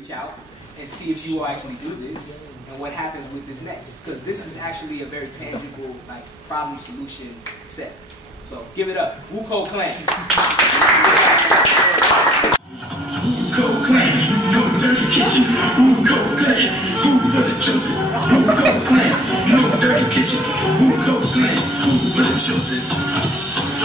reach out and see if you will actually do this and what happens with this next. Because this is actually a very tangible like problem solution set. So give it up. Code Clan. Code Clan, no dirty kitchen. Code Clan, food for the children. Code Clan, no dirty kitchen. Code Clan, food for the children.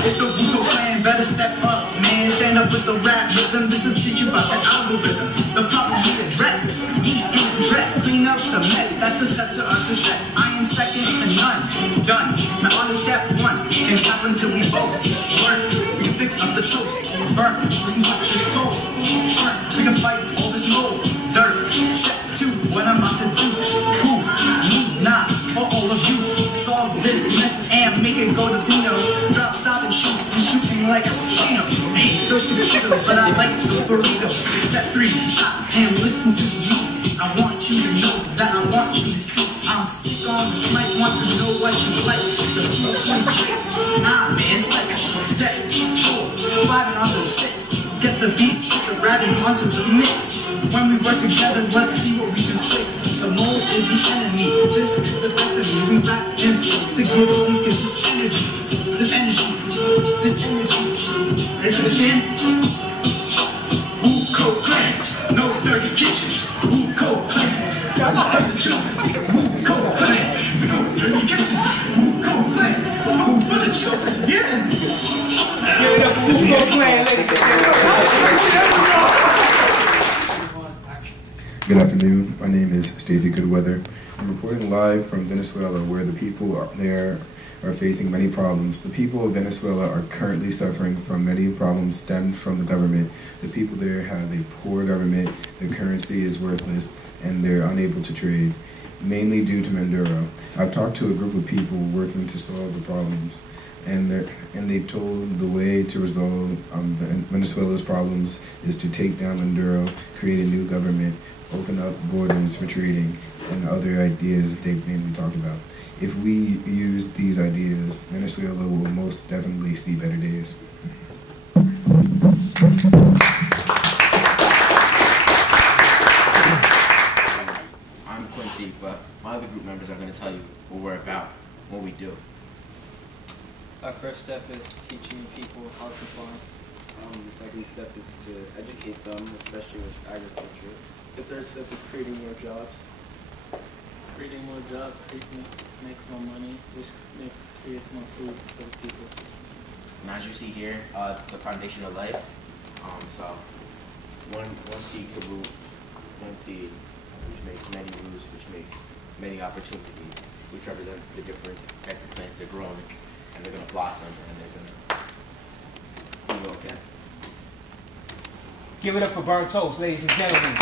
It's the Code Clan, better step up, man. Stand up with the rap rhythm. This is teach you about the algorithm. The problem we address. Eat and dress, clean up the mess. That's the steps to our success. I am second to none. Done. Now on to step one. Can't stop until we boast. Work. We can fix up the toast. Burn. Listen to what you're told. Turn. We can fight all this mold. Dirt. Step two. What I'm about to do. Who? Me. Not. For all of you. Solve this mess and make it go to Vino. Drop, stop, and shoot. And shooting like a Chino. Hey, those two potatoes, but I like some burrito. Step three. Stop and listen to me. I want you to know that I want you to see. I'm sick on this mic, want to know what you like. The smoke one's great. Nah, man, it's like step 4, 5 and onto the 6. Get the beats, get the rapping onto the mix. When we work together, let's see what we can fix. The mold is the enemy. This is the best of me. We rap and fix to give these kids this energy. This energy. This energy. Ready for the chant? Code Clan, no dirty kitchen. Code Clan, for the children. Code Clan, no dirty kitchen. Code Clan, food for the children. Yes. Give it up for Code Clan, ladies and gentlemen. Good afternoon. My name is Stacey Goodweather. I'm reporting live from Venezuela, where the people there are facing many problems. The people of Venezuela are currently suffering from many problems stemmed from the government. The people there have a poor government, their currency is worthless, and they're unable to trade, mainly due to Monroe. I've talked to a group of people working to solve the problems, and they've told the way to resolve Venezuela's problems is to take down Monroe, create a new government, open up borders for trading, and other ideas they've mainly talked about. If we use these ideas, Venezuela will most definitely see better days. I'm Quincy, but my other group members are going to tell you what we're about, what we do. Our first step is teaching people how to farm. The second step is to educate them, especially with agriculture. The third step is creating more jobs. Creating more jobs makes more money, which creates more food for the people. And as you see here, the foundation of life. So one seed could root one seed, which makes many roots, which makes many opportunities, which represent the different types of plants they're growing, and they're going to blossom, and they're going to be okay. Give it up for Burnt Toast, ladies and gentlemen.